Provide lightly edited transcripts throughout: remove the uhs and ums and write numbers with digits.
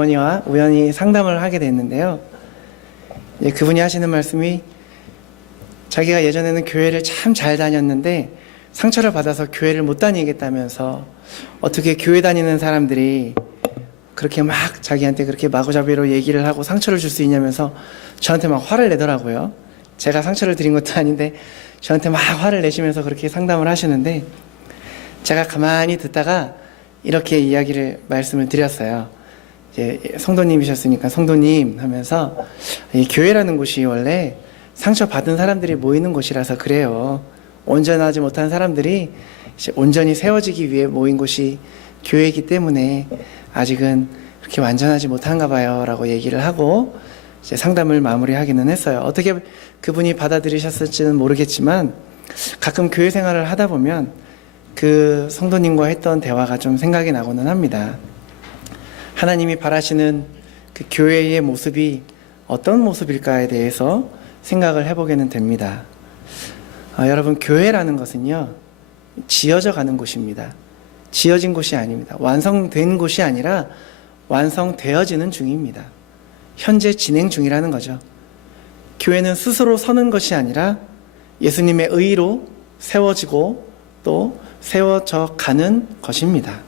어머니와 우연히 상담을 하게 됐는데요. 그분이 하시는 말씀이 자기가 예전에는 교회를 참 잘 다녔는데 상처를 받아서 교회를 못 다니겠다면서 어떻게 교회 다니는 사람들이 그렇게 막 자기한테 그렇게 마구잡이로 얘기를 하고 상처를 줄 수 있냐면서 저한테 막 화를 내더라고요. 제가 상처를 드린 것도 아닌데 저한테 막 화를 내시면서 그렇게 상담을 하시는데 제가 가만히 듣다가 이렇게 말씀을 드렸어요. 이제 성도님이셨으니까 성도님 하면서 이 교회라는 곳이 원래 상처받은 사람들이 모이는 곳이라서 그래요. 온전하지 못한 사람들이 이제 온전히 세워지기 위해 모인 곳이 교회이기 때문에 아직은 그렇게 완전하지 못한가 봐요 라고 얘기를 하고 이제 상담을 마무리하기는 했어요. 어떻게 그분이 받아들이셨을지는 모르겠지만 가끔 교회 생활을 하다 보면 그 성도님과 했던 대화가 좀 생각이 나고는 합니다. 하나님이 바라시는 그 교회의 모습이 어떤 모습일까에 대해서 생각을 해보게는 됩니다. 여러분, 교회라는 것은요, 지어져 가는 곳입니다. 지어진 곳이 아닙니다. 완성된 곳이 아니라 완성되어지는 중입니다. 현재 진행 중이라는 거죠. 교회는 스스로 서는 것이 아니라 예수님의 의로 세워지고 또 세워져 가는 것입니다.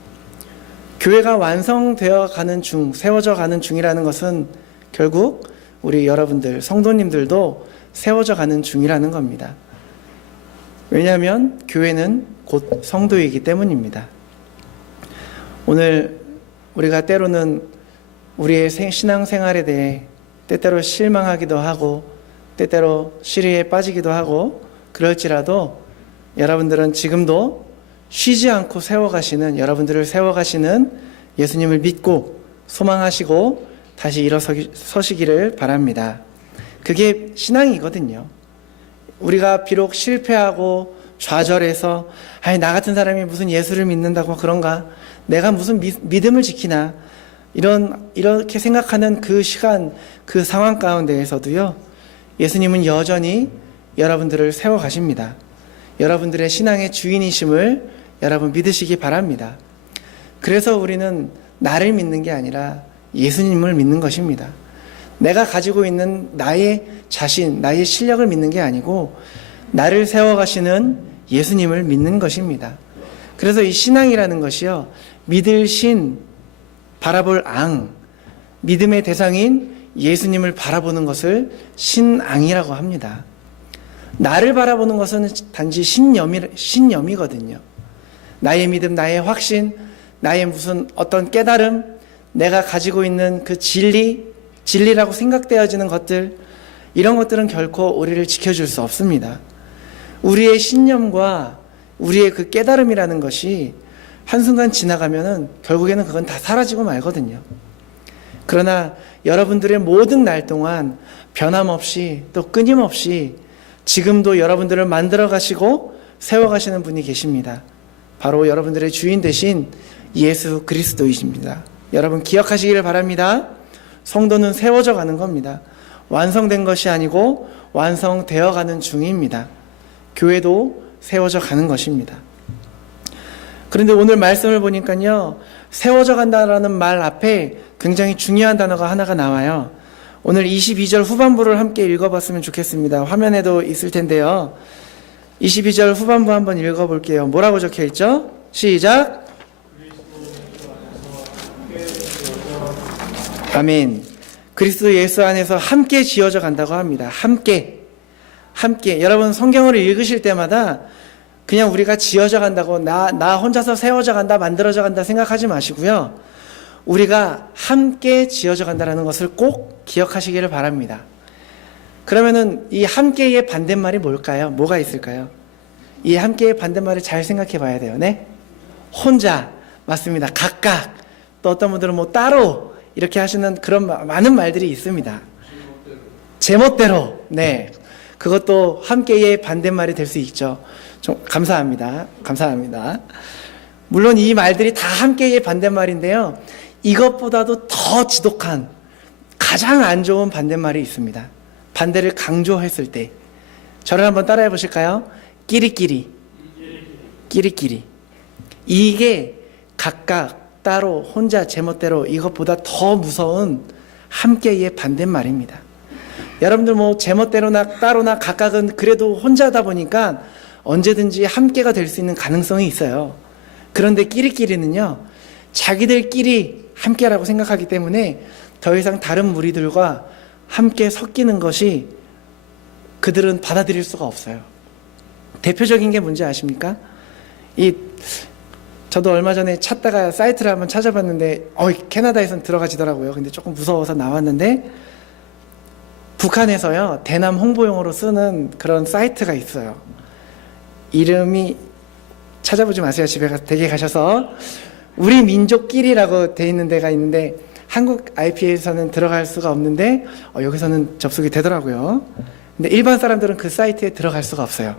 교회가 완성되어 가는 중, 세워져 가는 중이라는 것은 결국 우리 여러분들, 성도님들도 세워져 가는 중이라는 겁니다. 왜냐하면 교회는 곧 성도이기 때문입니다. 오늘 우리가 때로는 우리의 신앙생활에 대해 때때로 실망하기도 하고 때때로 시리에 빠지기도 하고 그럴지라도 여러분들은 지금도 쉬지 않고 여러분들을 세워가시는 예수님을 믿고 소망하시고 다시 일어서시기를 바랍니다. 그게 신앙이거든요. 우리가 비록 실패하고 좌절해서 나 같은 사람이 무슨 예수를 믿는다고 그런가, 내가 무슨 믿음을 지키나, 이렇게 생각하는 그 시간, 그 상황 가운데에서도요, 예수님은 여전히 여러분들을 세워가십니다. 여러분들의 신앙의 주인이심을 여러분 믿으시기 바랍니다. 그래서 우리는 나를 믿는 게 아니라 예수님을 믿는 것입니다. 내가 가지고 있는 나의 자신, 나의 실력을 믿는 게 아니고 나를 세워가시는 예수님을 믿는 것입니다. 그래서 이 신앙이라는 것이요, 믿을 신, 바라볼 앙, 믿음의 대상인 예수님을 바라보는 것을 신앙이라고 합니다. 나를 바라보는 것은 단지 신념이거든요. 나의 믿음, 나의 확신, 나의 무슨 어떤 깨달음, 내가 가지고 있는 그 진리라고 생각되어지는 것들, 이런 것들은 결코 우리를 지켜줄 수 없습니다. 우리의 신념과 우리의 그 깨달음이라는 것이 한순간 지나가면은 결국에는 그건 다 사라지고 말거든요. 그러나 여러분들의 모든 날 동안 변함없이 또 끊임없이 지금도 여러분들을 만들어 가시고 세워 가시는 분이 계십니다. 바로 여러분들의 주인 되신 예수 그리스도이십니다. 여러분 기억하시기를 바랍니다. 성도는 세워져 가는 겁니다. 완성된 것이 아니고 완성되어 가는 중입니다. 교회도 세워져 가는 것입니다. 그런데 오늘 말씀을 보니까요, 세워져 간다라는 말 앞에 굉장히 중요한 단어가 하나가 나와요. 오늘 22절 후반부를 함께 읽어봤으면 좋겠습니다. 화면에도 있을 텐데요. 22절 후반부 한번 읽어볼게요. 뭐라고 적혀있죠? 시작! 아멘. 그리스도 예수 안에서 함께 지어져 간다고 합니다. 함께. 여러분 성경을 읽으실 때마다 그냥 우리가 지어져 간다고 나 혼자서 세워져 간다, 만들어져 간다 생각하지 마시고요. 우리가 함께 지어져 간다는 것을 꼭 기억하시기를 바랍니다. 그러면은 이 함께의 반대말이 뭘까요? 뭐가 있을까요? 이 함께의 반대말을 잘 생각해 봐야 돼요. 네? 혼자. 맞습니다. 각각. 또 어떤 분들은 따로 이렇게 하시는 그런 많은 말들이 있습니다. 제멋대로. 네. 그것도 함께의 반대말이 될 수 있죠. 좀 감사합니다. 물론 이 말들이 다 함께의 반대말인데요. 이것보다도 더 지독한 가장 안 좋은 반대말이 있습니다. 반대를 강조했을 때. 저를 한번 따라해 보실까요? 끼리끼리. 이게 각각 따로 혼자 제멋대로 이것보다 더 무서운 함께의 반대말입니다. 여러분들 뭐 제멋대로나 따로나 각각은 그래도 혼자다 보니까 언제든지 함께가 될 수 있는 가능성이 있어요. 그런데 끼리끼리는요, 자기들끼리 함께라고 생각하기 때문에 더 이상 다른 무리들과 함께 섞이는 것이 그들은 받아들일 수가 없어요. 대표적인 게 뭔지 아십니까? 저도 얼마 전에 찾다가 사이트를 한번 찾아봤는데 캐나다에선 들어가지더라고요. 근데 조금 무서워서 나왔는데, 북한에서요 대남 홍보용으로 쓰는 그런 사이트가 있어요. 이름이, 찾아보지 마세요. 집에 댁에 가셔서. 우리 민족끼리라고 돼 있는 데가 있는데, 한국 IP에서는 들어갈 수가 없는데 여기서는 접속이 되더라고요. 근데 일반 사람들은 그 사이트에 들어갈 수가 없어요.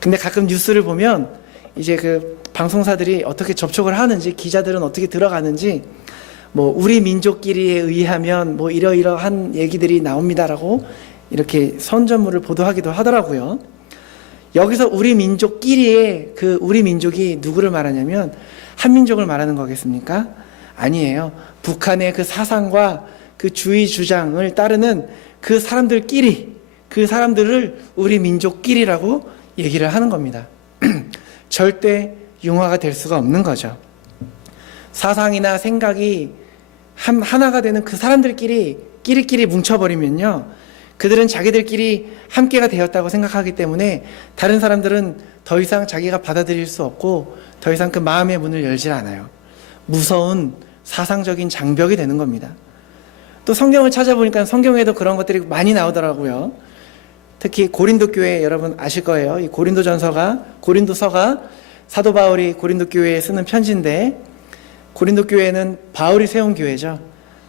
근데 가끔 뉴스를 보면 이제 그 방송사들이 어떻게 접촉을 하는지, 기자들은 어떻게 들어가는지, 뭐 우리 민족끼리에 의하면 뭐 이러이러한 얘기들이 나옵니다라고 이렇게 선전물을 보도하기도 하더라고요. 여기서 우리 민족끼리의 그 우리 민족이 누구를 말하냐면 한민족을 말하는 거겠습니까? 아니에요. 북한의 그 사상과 그 주의 주장을 따르는 그 사람들끼리, 그 사람들을 우리 민족끼리라고 얘기를 하는 겁니다. 절대 융화가 될 수가 없는 거죠. 사상이나 생각이 하나가 되는 그 사람들끼리 끼리끼리 뭉쳐버리면요, 그들은 자기들끼리 함께가 되었다고 생각하기 때문에 다른 사람들은 더 이상 자기가 받아들일 수 없고 더 이상 그 마음의 문을 열질 않아요. 무서운 사상적인 장벽이 되는 겁니다. 또 성경을 찾아보니까 성경에도 그런 것들이 많이 나오더라고요. 특히 고린도 교회, 여러분 아실 거예요. 이 고린도서가 사도 바울이 고린도 교회에 쓰는 편지인데, 고린도 교회는 바울이 세운 교회죠.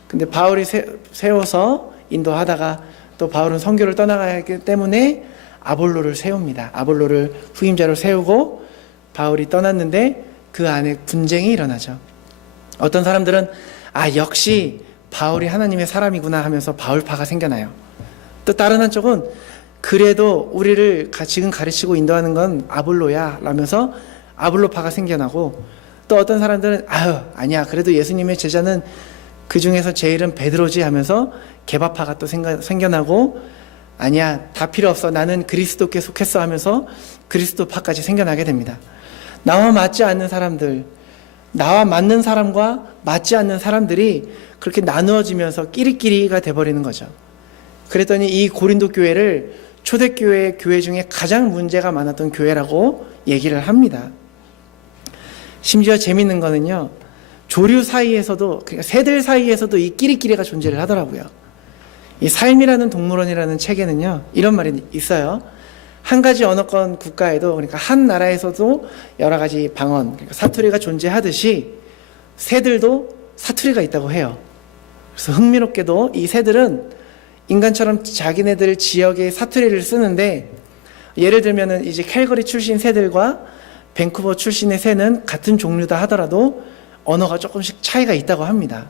근데 바울이 세워서 인도하다가 또 바울은 선교를 떠나가기 때문에 아볼로를 세웁니다. 아볼로를 후임자로 세우고 바울이 떠났는데 그 안에 분쟁이 일어나죠. 어떤 사람들은 역시 바울이 하나님의 사람이구나 하면서 바울파가 생겨나요. 또 다른 한쪽은 그래도 우리를 지금 가르치고 인도하는 건 아볼로야 라면서 아볼로파가 생겨나고, 또 어떤 사람들은 아니야, 그래도 예수님의 제자는 그 중에서 제일은 베드로지 하면서 개바파가 또 생겨나고, 아니야, 다 필요 없어, 나는 그리스도께 속했어 하면서 그리스도파까지 생겨나게 됩니다. 나와 맞지 않는 사람들, 나와 맞는 사람과 맞지 않는 사람들이 그렇게 나누어지면서 끼리끼리가 돼버리는 거죠. 그랬더니 이 고린도 교회를 초대교회 교회 중에 가장 문제가 많았던 교회라고 얘기를 합니다. 심지어 재밌는 거는요, 조류 사이에서도, 그러니까 새들 사이에서도 이 끼리끼리가 존재를 하더라고요. 이 삶이라는 동물원이라는 책에는요, 이런 말이 있어요. 한 가지 언어권 국가에도, 그러니까 한 나라에서도 여러 가지 방언, 그러니까 사투리가 존재하듯이 새들도 사투리가 있다고 해요. 그래서 흥미롭게도 이 새들은 인간처럼 자기네들 지역의 사투리를 쓰는데, 예를 들면은 이제 캘거리 출신 새들과 밴쿠버 출신의 새는 같은 종류다 하더라도 언어가 조금씩 차이가 있다고 합니다.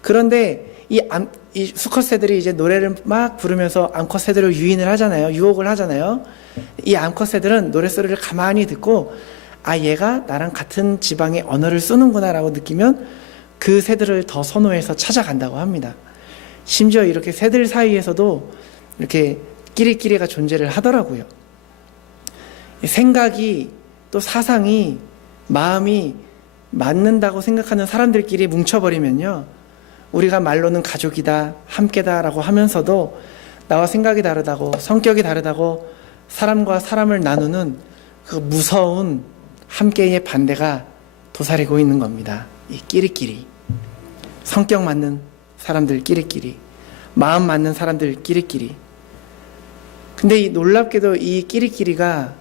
그런데 이 수컷 새들이 이제 노래를 막 부르면서 암컷 새들을 유혹을 하잖아요. 이 암컷 새들은 노랫소리를 가만히 듣고 얘가 나랑 같은 지방의 언어를 쓰는구나 라고 느끼면 그 새들을 더 선호해서 찾아간다고 합니다. 심지어 이렇게 새들 사이에서도 이렇게 끼리끼리가 존재를 하더라고요. 생각이, 또 사상이, 마음이 맞는다고 생각하는 사람들끼리 뭉쳐버리면요, 우리가 말로는 가족이다, 함께다라고 하면서도 나와 생각이 다르다고, 성격이 다르다고 사람과 사람을 나누는 그 무서운 함께의 반대가 도사리고 있는 겁니다. 이 끼리끼리. 성격 맞는 사람들 끼리끼리, 마음 맞는 사람들 끼리끼리. 근데 놀랍게도 이 끼리끼리가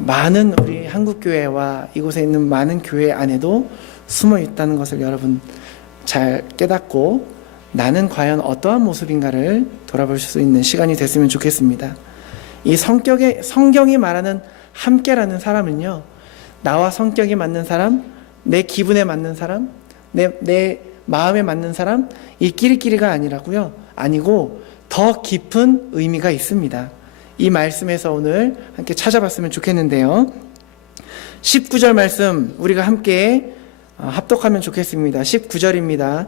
많은 우리 한국교회와 이곳에 있는 많은 교회 안에도 숨어 있다는 것을 여러분 잘 깨닫고, 나는 과연 어떠한 모습인가를 돌아볼 수 있는 시간이 됐으면 좋겠습니다. 이 성경이 말하는 함께라는 사람은요, 나와 성격이 맞는 사람, 내 기분에 맞는 사람, 내 마음에 맞는 사람, 이 끼리끼리가 아니고 더 깊은 의미가 있습니다. 이 말씀에서 오늘 함께 찾아봤으면 좋겠는데요. 19절 말씀 우리가 함께 합독하면 좋겠습니다. 19절입니다.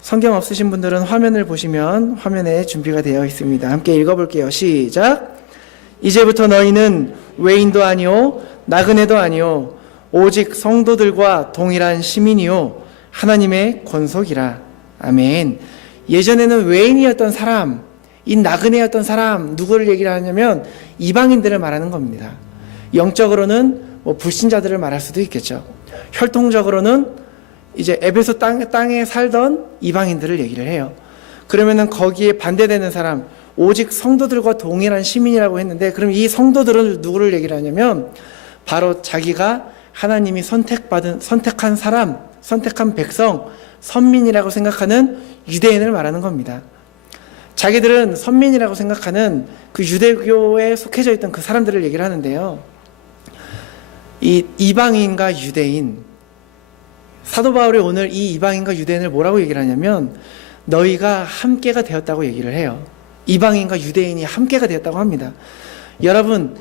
성경 없으신 분들은 화면을 보시면 화면에 준비가 되어 있습니다. 함께 읽어볼게요. 시작. 이제부터 너희는 외인도 아니요 나그네도 아니요 오직 성도들과 동일한 시민이요 하나님의 권속이라. 아멘. 예전에는 외인이었던 사람, 이 나그네였던 사람, 누구를 얘기를 하냐면 이방인들을 말하는 겁니다. 영적으로는 불신자들을 말할 수도 있겠죠. 혈통적으로는 이제 에베소 땅에 살던 이방인들을 얘기를 해요. 그러면은 거기에 반대되는 사람, 오직 성도들과 동일한 시민이라고 했는데, 그럼 이 성도들은 누구를 얘기를 하냐면 바로 자기가 하나님이 선택한 사람, 선택한 백성, 선민이라고 생각하는 유대인을 말하는 겁니다. 자기들은 선민이라고 생각하는 그 유대교에 속해져 있던 그 사람들을 얘기를 하는데요. 이 이방인과 유대인, 사도 바울이 오늘 이 이방인과 유대인을 뭐라고 얘기를 하냐면 너희가 함께가 되었다고 얘기를 해요. 이방인과 유대인이 함께가 되었다고 합니다. 여러분,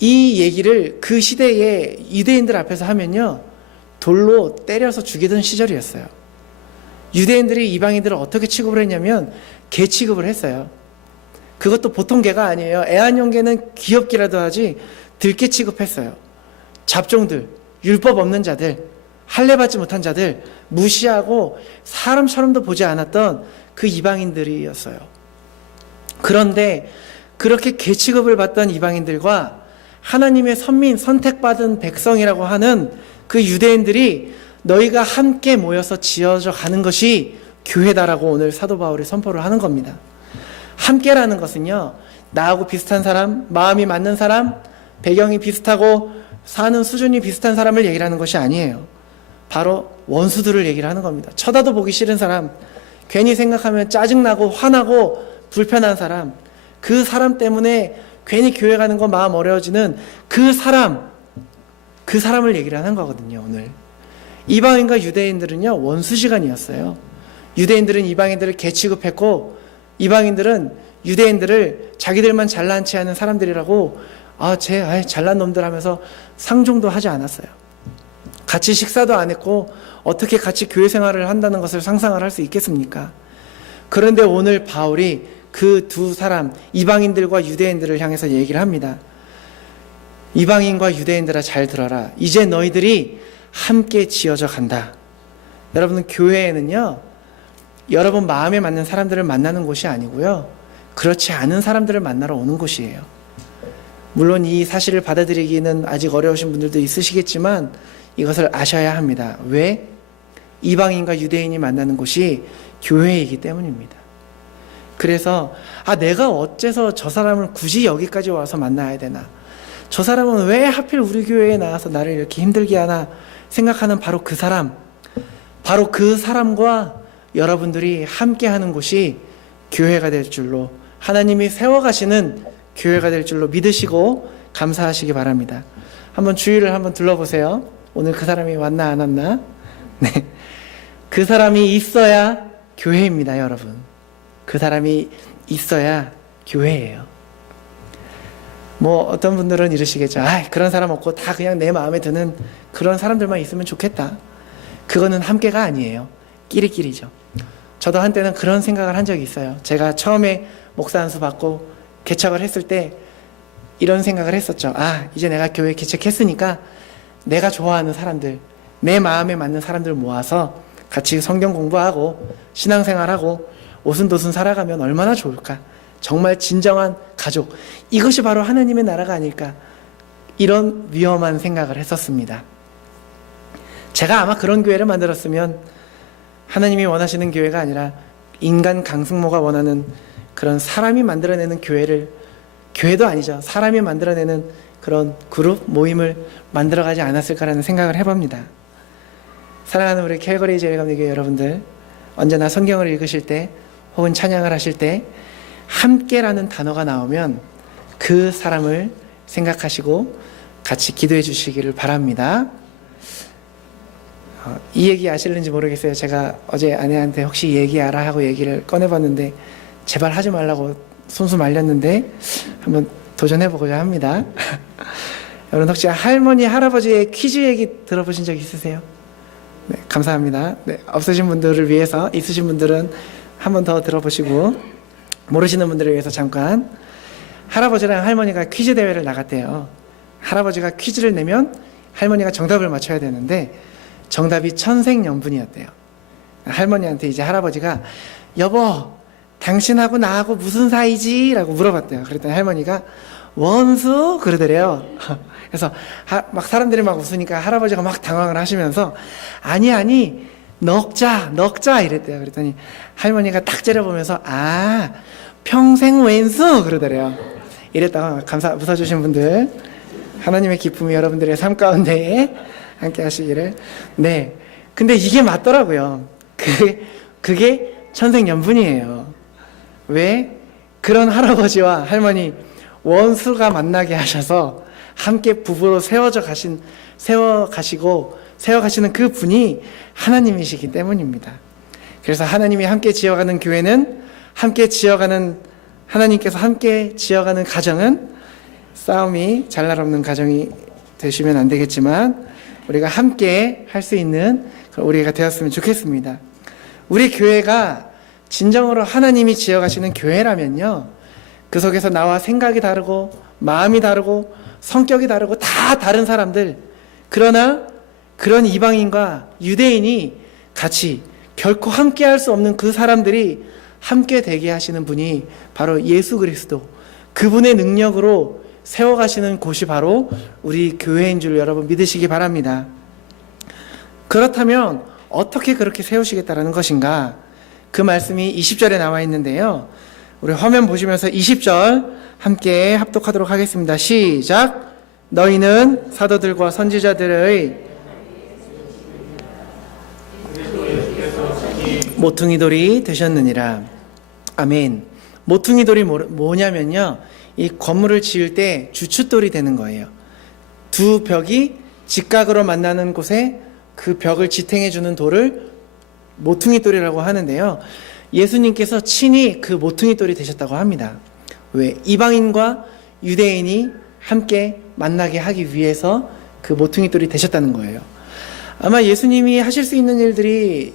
이 얘기를 그 시대의 유대인들 앞에서 하면요, 돌로 때려서 죽이던 시절이었어요. 유대인들이 이방인들을 어떻게 취급을 했냐면 개 취급을 했어요. 그것도 보통 개가 아니에요. 애완용개는 귀엽기라도 하지 들개 취급했어요. 잡종들, 율법 없는 자들, 할례받지 못한 자들 무시하고 사람처럼도 보지 않았던 그 이방인들이었어요. 그런데 그렇게 개 취급을 받던 이방인들과 하나님의 선민, 선택받은 백성이라고 하는 그 유대인들이 너희가 함께 모여서 지어져 가는 것이 교회다라고 오늘 사도 바울이 선포를 하는 겁니다. 함께라는 것은요, 나하고 비슷한 사람, 마음이 맞는 사람, 배경이 비슷하고 사는 수준이 비슷한 사람을 얘기를 하는 것이 아니에요. 바로 원수들을 얘기를 하는 겁니다. 쳐다도 보기 싫은 사람, 괜히 생각하면 짜증나고 화나고 불편한 사람, 그 사람 때문에 괜히 교회 가는 거 마음 어려워지는 그 사람을 얘기를 하는 거거든요. 오늘 이방인과 유대인들은요, 원수지간이었어요. 유대인들은 이방인들을 개 취급했고 이방인들은 유대인들을 자기들만 잘난 체 하는 사람들이라고 잘난 놈들 하면서 상종도 하지 않았어요. 같이 식사도 안 했고 어떻게 같이 교회 생활을 한다는 것을 상상을 할 수 있겠습니까? 그런데 오늘 바울이 그 두 사람, 이방인들과 유대인들을 향해서 얘기를 합니다. 이방인과 유대인들아, 잘 들어라. 이제 너희들이 함께 지어져 간다. 여러분, 교회에는요, 여러분 마음에 맞는 사람들을 만나는 곳이 아니고요, 그렇지 않은 사람들을 만나러 오는 곳이에요. 물론 이 사실을 받아들이기는 아직 어려우신 분들도 있으시겠지만 이것을 아셔야 합니다. 왜? 이방인과 유대인이 만나는 곳이 교회이기 때문입니다. 그래서 내가 어째서 저 사람을 굳이 여기까지 와서 만나야 되나, 저 사람은 왜 하필 우리 교회에 나와서 나를 이렇게 힘들게 하나 생각하는 바로 그 사람과 여러분들이 함께하는 곳이 교회가 될 줄로, 하나님이 세워가시는 교회가 될 줄로 믿으시고 감사하시기 바랍니다. 한번 주위를 한번 둘러보세요. 오늘 그 사람이 왔나 안 왔나? 네, 그 사람이 있어야 교회입니다, 여러분. 그 사람이 있어야 교회예요. 어떤 분들은 이러시겠죠. 그런 사람 없고 다 그냥 내 마음에 드는 그런 사람들만 있으면 좋겠다. 그거는 함께가 아니에요. 끼리끼리죠. 저도 한때는 그런 생각을 한 적이 있어요. 제가 처음에 목사 안수 받고 개척을 했을 때 이런 생각을 했었죠. 이제 내가 교회 개척했으니까 내가 좋아하는 사람들, 내 마음에 맞는 사람들 모아서 같이 성경 공부하고 신앙생활하고 오순도순 살아가면 얼마나 좋을까. 정말 진정한 가족, 이것이 바로 하나님의 나라가 아닐까, 이런 위험한 생각을 했었습니다. 제가 아마 그런 교회를 만들었으면 하나님이 원하시는 교회가 아니라 인간 강승모가 원하는 그런 사람이 만들어내는 교회도 아니죠, 사람이 만들어내는 그런 그룹 모임을 만들어가지 않았을까라는 생각을 해봅니다. 사랑하는 우리 캘거리 제일감리교회 여러분들, 언제나 성경을 읽으실 때 혹은 찬양을 하실 때 함께라는 단어가 나오면 그 사람을 생각하시고 같이 기도해 주시기를 바랍니다. 이 얘기 아실는지 모르겠어요. 제가 어제 아내한테 혹시 얘기하라 하고 얘기를 꺼내봤는데 제발 하지 말라고 손수 말렸는데 한번 도전해보고자 합니다. 여러분, 혹시 할머니 할아버지의 퀴즈 얘기 들어보신 적 있으세요? 네, 감사합니다. 네, 없으신 분들을 위해서, 있으신 분들은 한 번 더 들어보시고, 모르시는 분들을 위해서 잠깐. 할아버지랑 할머니가 퀴즈 대회를 나갔대요. 할아버지가 퀴즈를 내면 할머니가 정답을 맞춰야 되는데 정답이 천생연분이었대요. 할머니한테 이제 할아버지가 여보, 당신하고 나하고 무슨 사이지? 라고 물어봤대요. 그랬더니 할머니가 원수? 그러더래요. 그래서 막 사람들이 막 웃으니까 할아버지가 막 당황을 하시면서 아니 넉자 이랬대요. 그랬더니 할머니가 딱 째려보면서 아, 평생 왼수? 그러더래요. 이랬다가 웃어주신 분들, 하나님의 기쁨이 여러분들의 삶 가운데 함께 하시기를. 네. 근데 이게 맞더라고요. 그게 천생연분이에요. 왜? 그런 할아버지와 할머니 원수가 만나게 하셔서 함께 부부로 세워가시는 그 분이 하나님이시기 때문입니다. 그래서 하나님이 함께 지어가는 교회는, 하나님께서 함께 지어가는 가정은 싸움이 잘날 없는 가정이 되시면 안 되겠지만 우리가 함께 할 수 있는 우리가 되었으면 좋겠습니다. 우리 교회가 진정으로 하나님이 지어가시는 교회라면요, 그 속에서 나와 생각이 다르고 마음이 다르고 성격이 다르고 다 다른 사람들, 그러나 그런 이방인과 유대인이 같이 결코 함께 할 수 없는 그 사람들이 함께 되게 하시는 분이 바로 예수 그리스도, 그분의 능력으로 세워가시는 곳이 바로 우리 교회인 줄 여러분 믿으시기 바랍니다. 그렇다면 어떻게 그렇게 세우시겠다라는 것인가? 그 말씀이 20절에 나와 있는데요, 우리 화면 보시면서 20절 함께 합독하도록 하겠습니다. 시작. 너희는 사도들과 선지자들의 모퉁이돌이 되셨느니라. 아멘. 모퉁이돌이 뭐냐면요, 이 건물을 지을 때 주춧돌이 되는 거예요. 두 벽이 직각으로 만나는 곳에 그 벽을 지탱해 주는 돌을 모퉁이돌이라고 하는데요, 예수님께서 친히 그 모퉁이돌이 되셨다고 합니다. 왜? 이방인과 유대인이 함께 만나게 하기 위해서 그 모퉁이돌이 되셨다는 거예요. 아마 예수님이 하실 수 있는 일들이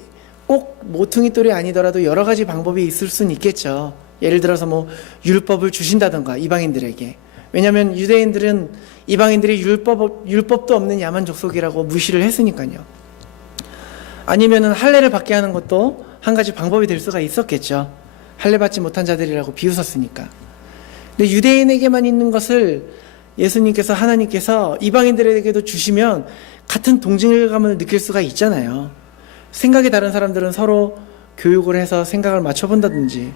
꼭 모퉁이돌이 아니더라도 여러 가지 방법이 있을 수는 있겠죠. 예를 들어서 뭐 율법을 주신다던가 이방인들에게. 왜냐하면 유대인들은 이방인들이 율법도 없는 야만 족속이라고 무시를 했으니까요. 아니면은 할례를 받게 하는 것도 한 가지 방법이 될 수가 있었겠죠. 할례 받지 못한 자들이라고 비웃었으니까. 근데 유대인에게만 있는 것을 예수님께서, 하나님께서 이방인들에게도 주시면 같은 동질감을 느낄 수가 있잖아요. 생각이 다른 사람들은 서로 교육을 해서 생각을 맞춰본다든지,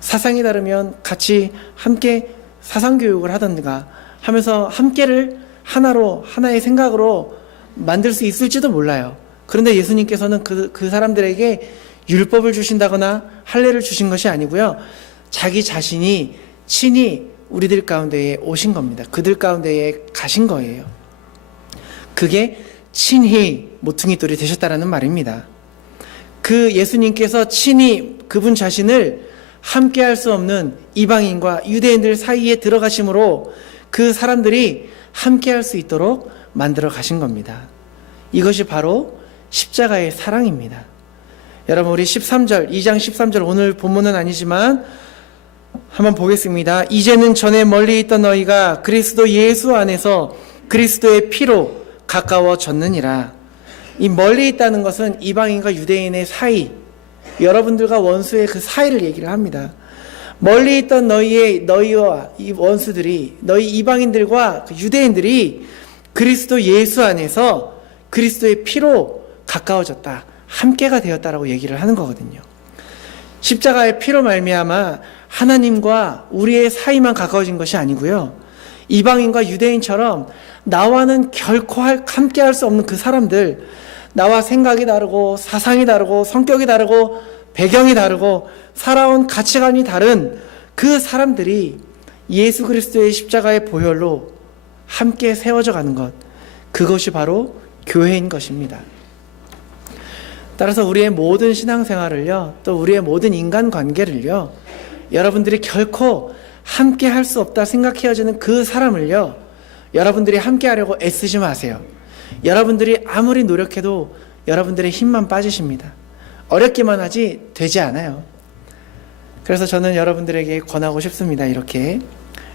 사상이 다르면 같이 함께 사상교육을 하던가 하면서 함께를 하나의 생각으로 만들 수 있을지도 몰라요. 그런데 예수님께서는 그 사람들에게 율법을 주신다거나 할례를 주신 것이 아니고요, 자기 자신이 친히 우리들 가운데에 오신 겁니다. 그들 가운데에 가신 거예요. 그게 친히 모퉁이돌이 되셨다라는 말입니다. 그 예수님께서 친히 그분 자신을 함께 할 수 없는 이방인과 유대인들 사이에 들어가심으로 그 사람들이 함께 할 수 있도록 만들어 가신 겁니다. 이것이 바로 십자가의 사랑입니다. 여러분, 우리 13절, 2장 13절, 오늘 본문은 아니지만 한번 보겠습니다. 이제는 전에 멀리 있던 너희가 그리스도 예수 안에서 그리스도의 피로 가까워졌느니라. 이 멀리 있다는 것은 이방인과 유대인의 사이, 여러분들과 원수의 그 사이를 얘기를 합니다. 멀리 있던 너희와 이 원수들이, 너희 이방인들과 그 유대인들이 그리스도 예수 안에서 그리스도의 피로 가까워졌다, 함께가 되었다라고 얘기를 하는 거거든요. 십자가의 피로 말미암아 하나님과 우리의 사이만 가까워진 것이 아니고요, 이방인과 유대인처럼 나와는 결코 함께할 수 없는 그 사람들, 나와 생각이 다르고 사상이 다르고 성격이 다르고 배경이 다르고 살아온 가치관이 다른 그 사람들이 예수 그리스도의 십자가의 보혈로 함께 세워져 가는 것, 그것이 바로 교회인 것입니다. 따라서 우리의 모든 신앙생활을요, 또 우리의 모든 인간관계를요, 여러분들이 결코 함께 할 수 없다 생각해야지는 그 사람을요, 여러분들이 함께 하려고 애쓰지 마세요. 여러분들이 아무리 노력해도 여러분들의 힘만 빠지십니다. 어렵기만 하지 되지 않아요. 그래서 저는 여러분들에게 권하고 싶습니다. 이렇게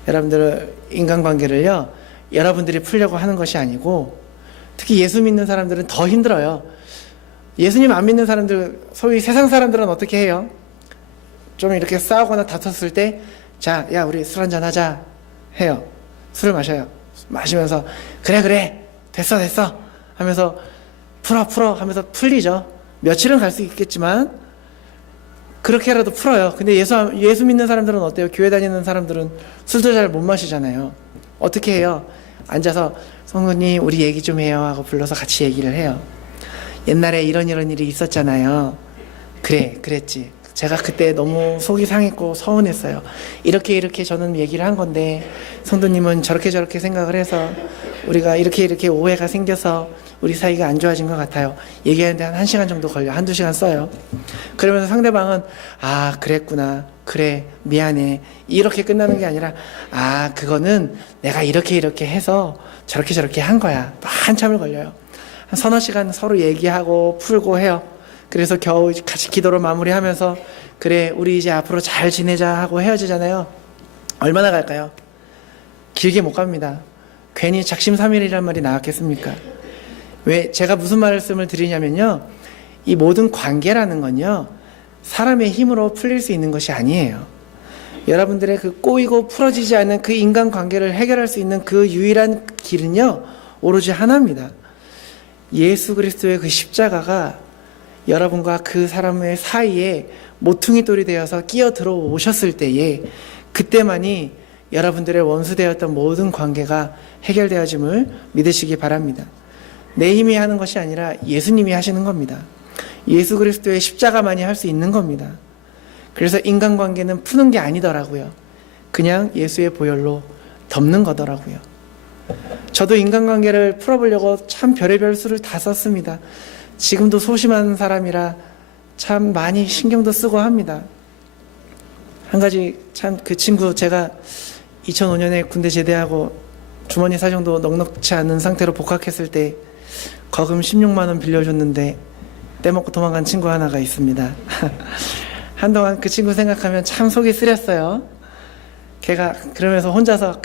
여러분들 인간관계를요, 여러분들이 풀려고 하는 것이 아니고, 특히 예수 믿는 사람들은 더 힘들어요. 예수님 안 믿는 사람들, 소위 세상 사람들은 어떻게 해요? 좀 이렇게 싸우거나 다퉜을 때, 자, 야, 우리 술 한잔 하자 해요. 술을 마셔요. 마시면서 그래 됐어 하면서 풀어 하면서 풀리죠. 며칠은 갈 수 있겠지만 그렇게라도 풀어요. 근데 예수 믿는 사람들은 어때요? 교회 다니는 사람들은 술도 잘 못 마시잖아요. 어떻게 해요? 앉아서 성도님 우리 얘기 좀 해요 하고 불러서 같이 얘기를 해요. 옛날에 이런 일이 있었잖아요. 그랬지. 제가 그때 너무 속이 상했고 서운했어요. 이렇게 저는 얘기를 한 건데 성도님은 저렇게 생각을 해서 우리가 이렇게 오해가 생겨서 우리 사이가 안 좋아진 것 같아요. 얘기하는데 한 1시간 정도 걸려. 1-2시간 써요. 그러면서 상대방은 그랬구나. 그래 미안해. 이렇게 끝나는 게 아니라 그거는 내가 이렇게 해서 저렇게 한 거야. 한참을 걸려요. 한 서너 시간 서로 얘기하고 풀고 해요. 그래서 겨우 같이 기도로 마무리하면서 그래 우리 이제 앞으로 잘 지내자 하고 헤어지잖아요. 얼마나 갈까요? 길게 못 갑니다. 괜히 작심삼일이란 말이 나왔겠습니까? 왜 제가 무슨 말씀을 드리냐면요, 이 모든 관계라는 건요 사람의 힘으로 풀릴 수 있는 것이 아니에요. 여러분들의 그 꼬이고 풀어지지 않는 그 인간관계를 해결할 수 있는 그 유일한 길은요 오로지 하나입니다. 예수 그리스도의 그 십자가가 여러분과 그 사람의 사이에 모퉁이 돌이 되어서 끼어 들어오셨을 때에 그때만이 여러분들의 원수되었던 모든 관계가 해결되어짐을 믿으시기 바랍니다. 내 힘이 하는 것이 아니라 예수님이 하시는 겁니다. 예수 그리스도의 십자가만이 할 수 있는 겁니다. 그래서 인간관계는 푸는 게 아니더라고요. 그냥 예수의 보혈로 덮는 거더라고요. 저도 인간관계를 풀어보려고 참 별의별 수를 다 썼습니다. 지금도 소심한 사람이라 참 많이 신경도 쓰고 합니다. 한 가지 참 그 친구, 제가 2005년에 군대 제대하고 주머니 사정도 넉넉치 않은 상태로 복학했을 때 거금 16만 원 빌려줬는데 떼먹고 도망간 친구 하나가 있습니다. 한동안 그 친구 생각하면 참 속이 쓰렸어요. 걔가 그러면서 혼자서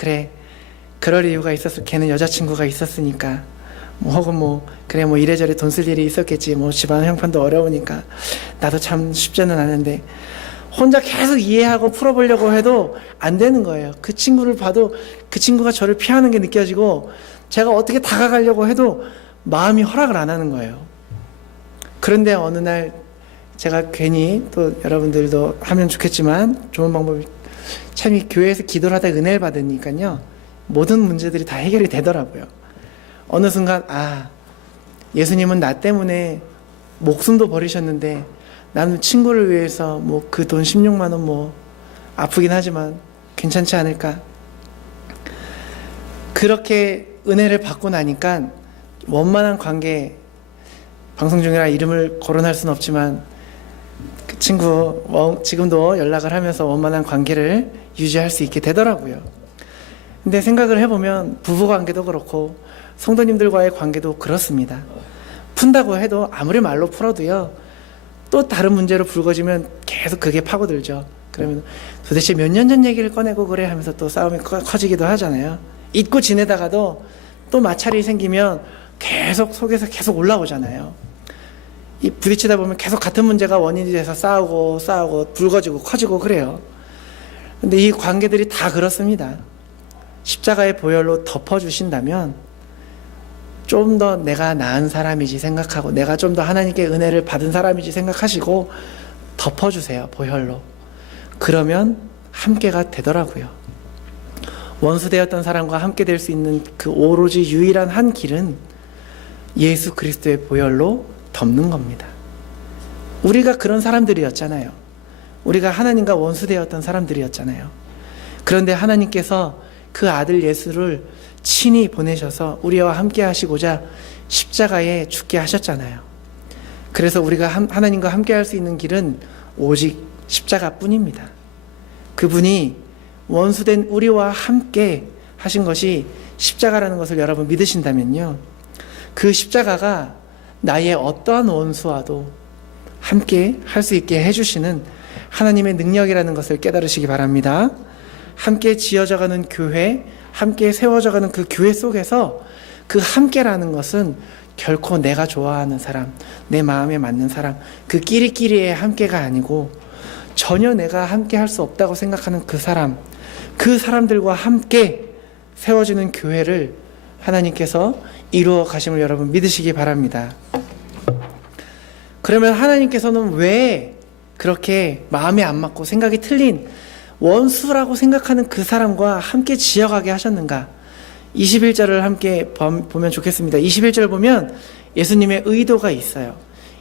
그럴 이유가 있었을, 걔는 여자친구가 있었으니까 혹은 이래저래 돈 쓸 일이 있었겠지. 집안 형편도 어려우니까 나도 참 쉽지는 않은데 혼자 계속 이해하고 풀어보려고 해도 안 되는 거예요. 그 친구를 봐도 그 친구가 저를 피하는 게 느껴지고 제가 어떻게 다가가려고 해도 마음이 허락을 안 하는 거예요. 그런데 어느 날 제가 괜히 또 여러분들도 하면 좋겠지만 좋은 방법이 참 이 교회에서 기도를 하다 은혜를 받으니까요 모든 문제들이 다 해결이 되더라고요. 어느 순간 예수님은 나 때문에 목숨도 버리셨는데 나는 친구를 위해서 그 돈 16만 원 아프긴 하지만 괜찮지 않을까. 그렇게 은혜를 받고 나니까 원만한 관계, 방송 중이라 이름을 거론할 수는 없지만 그 친구 지금도 연락을 하면서 원만한 관계를 유지할 수 있게 되더라고요. 근데 생각을 해보면 부부관계도 그렇고 성도님들과의 관계도 그렇습니다. 푼다고 해도 아무리 말로 풀어도요 또 다른 문제로 불거지면 계속 그게 파고들죠. 그러면 도대체 몇 년 전 얘기를 꺼내고 그래 하면서 또 싸움이 커지기도 하잖아요. 잊고 지내다가도 또 마찰이 생기면 계속 속에서 계속 올라오잖아요. 이 부딪히다 보면 계속 같은 문제가 원인이 돼서 싸우고 불거지고 커지고 그래요. 근데 이 관계들이 다 그렇습니다. 십자가의 보혈로 덮어주신다면 좀 더 내가 나은 사람이지 생각하고 내가 좀 더 하나님께 은혜를 받은 사람이지 생각하시고 덮어주세요. 보혈로. 그러면 함께가 되더라고요. 원수되었던 사람과 함께 될 수 있는 그 오로지 유일한 한 길은 예수 그리스도의 보혈로 덮는 겁니다. 우리가 그런 사람들이었잖아요. 우리가 하나님과 원수되었던 사람들이었잖아요. 그런데 하나님께서 그 아들 예수를 친히 보내셔서 우리와 함께 하시고자 십자가에 죽게 하셨잖아요. 그래서 우리가 하나님과 함께 할 수 있는 길은 오직 십자가뿐입니다. 그분이 원수된 우리와 함께 하신 것이 십자가라는 것을 여러분 믿으신다면요, 그 십자가가 나의 어떠한 원수와도 함께 할 수 있게 해주시는 하나님의 능력이라는 것을 깨달으시기 바랍니다. 함께 지어져가는 교회, 함께 세워져가는 그 교회 속에서 그 함께라는 것은 결코 내가 좋아하는 사람, 내 마음에 맞는 사람, 그 끼리끼리의 함께가 아니고 전혀 내가 함께 할 수 없다고 생각하는 그 사람, 그 사람들과 함께 세워지는 교회를 하나님께서 이루어 가심을 여러분 믿으시기 바랍니다. 그러면 하나님께서는 왜 그렇게 마음에 안 맞고 생각이 틀린 원수라고 생각하는 그 사람과 함께 지어가게 하셨는가? 21절을 함께 보면 좋겠습니다. 21절 보면 예수님의 의도가 있어요.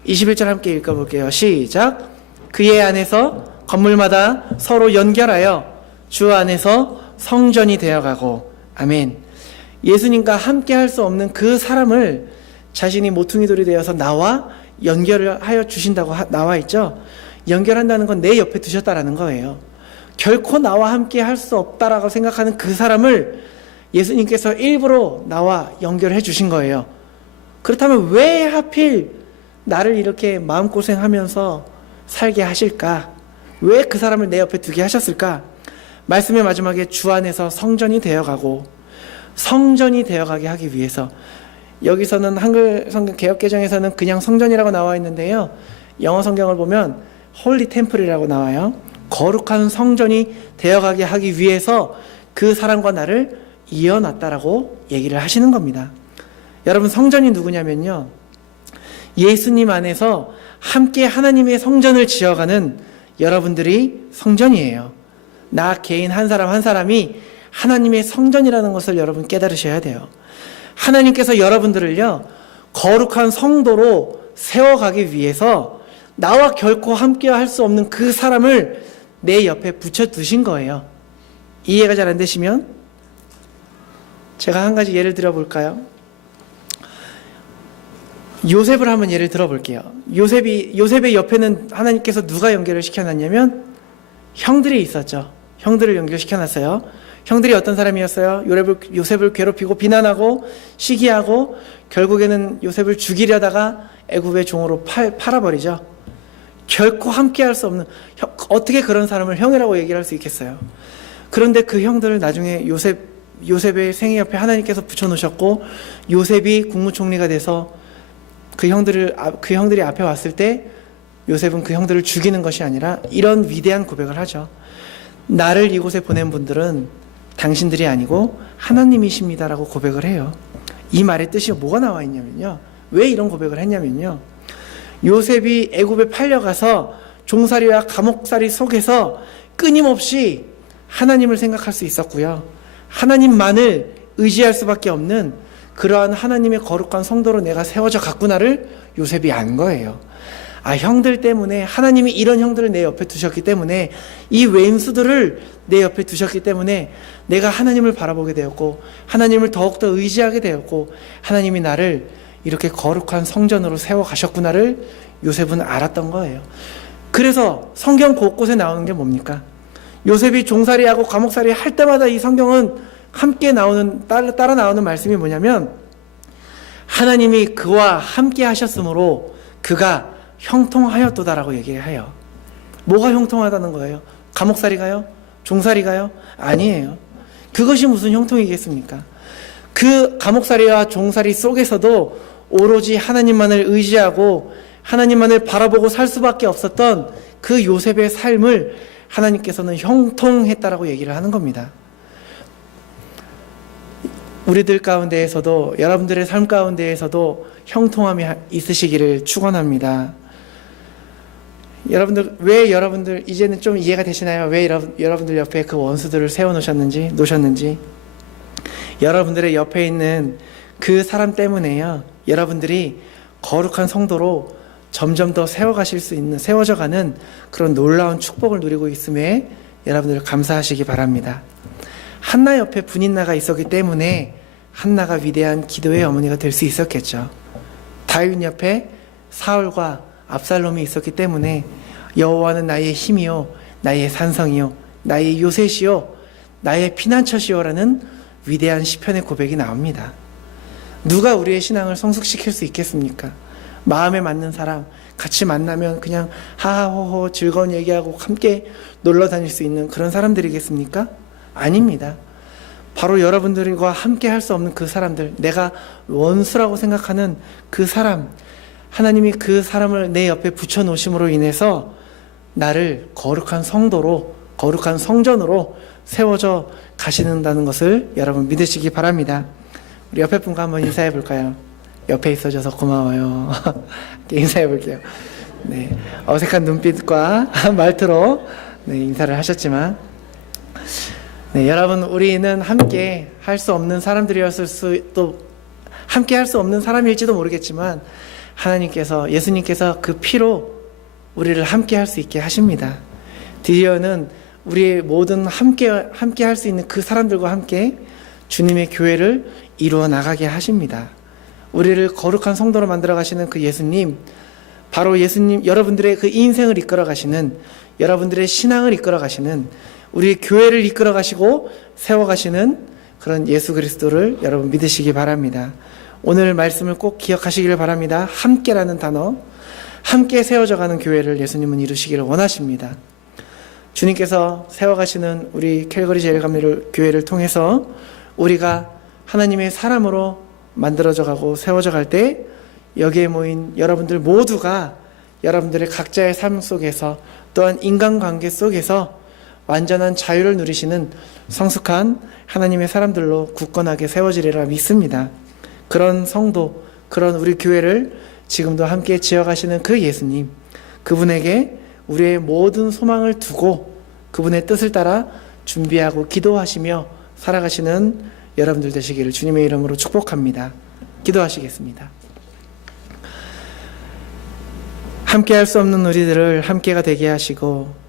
21절 함께 읽어볼게요. 시작. 그의 안에서 건물마다 서로 연결하여 주 안에서 성전이 되어가고. 아멘. 예수님과 함께 할 수 없는 그 사람을 자신이 모퉁이돌이 되어서 나와 연결을 하여 주신다고 나와 있죠. 연결한다는 건 내 옆에 두셨다라는 거예요. 결코 나와 함께 할 수 없다라고 생각하는 그 사람을 예수님께서 일부러 나와 연결해 주신 거예요. 그렇다면 왜 하필 나를 이렇게 마음고생하면서 살게 하실까? 왜 그 사람을 내 옆에 두게 하셨을까? 말씀의 마지막에 주 안에서 성전이 되어가고, 성전이 되어가게 하기 위해서, 여기서는 한글 성경 개역개정에서는 그냥 성전이라고 나와 있는데요, 영어 성경을 보면 홀리 템플이라고 나와요. 거룩한 성전이 되어가게 하기 위해서 그 사람과 나를 이어놨다라고 얘기를 하시는 겁니다. 여러분, 성전이 누구냐면요, 예수님 안에서 함께 하나님의 성전을 지어가는 여러분들이 성전이에요. 나 개인 한 사람 한 사람이 하나님의 성전이라는 것을 여러분 깨달으셔야 돼요. 하나님께서 여러분들을요, 거룩한 성도로 세워가기 위해서 나와 결코 함께 할 수 없는 그 사람을 내 옆에 붙여두신 거예요. 이해가 잘 안 되시면 제가 한 가지 예를 들어볼까요? 요셉을 한번 예를 들어볼게요. 요셉의 옆에는 하나님께서 누가 연결을 시켜놨냐면 형들이 있었죠. 형들을 연결시켜놨어요. 형들이 어떤 사람이었어요? 요셉을 괴롭히고 비난하고 시기하고 결국에는 요셉을 죽이려다가 애굽의 종으로 팔아버리죠. 결코 함께할 수 없는, 어떻게 그런 사람을 형이라고 얘기를 할 수 있겠어요? 그런데 그 형들을 나중에 요셉의 생애 옆에 하나님께서 붙여놓으셨고, 요셉이 국무총리가 돼서 그 형들이 앞에 왔을 때 요셉은 그 형들을 죽이는 것이 아니라 이런 위대한 고백을 하죠. 나를 이곳에 보낸 분들은 당신들이 아니고 하나님이십니다라고 고백을 해요. 이 말의 뜻이 뭐가 나와 있냐면요, 왜 이런 고백을 했냐면요, 요셉이 애굽에 팔려가서 종살이와 감옥살이 속에서 끊임없이 하나님을 생각할 수 있었고요, 하나님만을 의지할 수밖에 없는 그러한 하나님의 거룩한 성도로 내가 세워져 갔구나를 요셉이 안 거예요. 아, 형들 때문에, 하나님이 이런 형들을 내 옆에 두셨기 때문에, 이 왼수들을 내 옆에 두셨기 때문에 내가 하나님을 바라보게 되었고, 하나님을 더욱더 의지하게 되었고, 하나님이 나를 이렇게 거룩한 성전으로 세워가셨구나를 요셉은 알았던 거예요. 그래서 성경 곳곳에 나오는 게 뭡니까? 요셉이 종살이하고 감옥살이 할 때마다 이 성경은 함께 따라 나오는 말씀이 뭐냐면, 하나님이 그와 함께 하셨으므로 그가 형통하였도다라고 얘기를 해요. 뭐가 형통하다는 거예요? 감옥살이가요? 종살이가요? 아니에요. 그것이 무슨 형통이겠습니까? 그 감옥살이와 종살이 속에서도 오로지 하나님만을 의지하고 하나님만을 바라보고 살 수밖에 없었던 그 요셉의 삶을 하나님께서는 형통했다라고 얘기를 하는 겁니다. 우리들 가운데에서도, 여러분들의 삶 가운데에서도 형통함이 있으시기를 축원합니다. 여러분들 이제는 좀 이해가 되시나요? 왜 여러분들 옆에 그 원수들을 놓으셨는지. 여러분들의 옆에 있는 그 사람 때문에요, 여러분들이 거룩한 성도로 점점 더 세워져가는 그런 놀라운 축복을 누리고 있음에 여러분들 감사하시기 바랍니다. 한나 옆에 분인나가 있었기 때문에 한나가 위대한 기도의 어머니가 될 수 있었겠죠. 다윗 옆에 사울과 압살롬이 있었기 때문에 여호와는 나의 힘이요, 나의 산성이요, 나의 요새시요, 나의 피난처시요라는 위대한 시편의 고백이 나옵니다. 누가 우리의 신앙을 성숙시킬 수 있겠습니까? 마음에 맞는 사람, 같이 만나면 그냥 하하호호 즐거운 얘기하고 함께 놀러 다닐 수 있는 그런 사람들이겠습니까? 아닙니다. 바로 여러분들과 함께 할 수 없는 그 사람들, 내가 원수라고 생각하는 그 사람, 하나님이 그 사람을 내 옆에 붙여놓으심으로 인해서 나를 거룩한 성도로, 거룩한 성전으로 세워져 가시는다는 것을 여러분 믿으시기 바랍니다. 우리 옆에 분과 한번 인사해 볼까요? 옆에 있어줘서 고마워요. 인사해 볼게요. 네, 어색한 눈빛과 말투로 네, 인사를 하셨지만, 네, 여러분, 우리는 함께 할 수 없는 사람들이었을 수도, 함께 할 수 없는 사람일지도 모르겠지만, 하나님께서, 예수님께서 그 피로 우리를 함께 할 수 있게 하십니다. 드디어는 우리의 모든 함께 할 수 있는 그 사람들과 함께 주님의 교회를 이루어 나가게 하십니다. 우리를 거룩한 성도로 만들어 가시는 그 예수님, 바로 예수님, 여러분들의 그 인생을 이끌어 가시는, 여러분들의 신앙을 이끌어 가시는, 우리 교회를 이끌어 가시고 세워 가시는 그런 예수 그리스도를 여러분 믿으시기 바랍니다. 오늘 말씀을 꼭 기억하시기를 바랍니다. 함께라는 단어, 함께 세워져 가는 교회를 예수님은 이루시기를 원하십니다. 주님께서 세워가시는 우리 캘거리 제일감리교회를 통해서 우리가 하나님의 사람으로 만들어져 가고 세워져 갈 때 여기에 모인 여러분들 모두가 여러분들의 각자의 삶 속에서 또한 인간관계 속에서 완전한 자유를 누리시는 성숙한 하나님의 사람들로 굳건하게 세워지리라 믿습니다. 그런 성도, 그런 우리 교회를 지금도 함께 지어가시는 그 예수님, 그분에게 우리의 모든 소망을 두고 그분의 뜻을 따라 준비하고 기도하시며 살아가시는 여러분들 되시기를 주님의 이름으로 축복합니다. 기도하시겠습니다. 함께 할 수 없는 우리들을 함께가 되게 하시고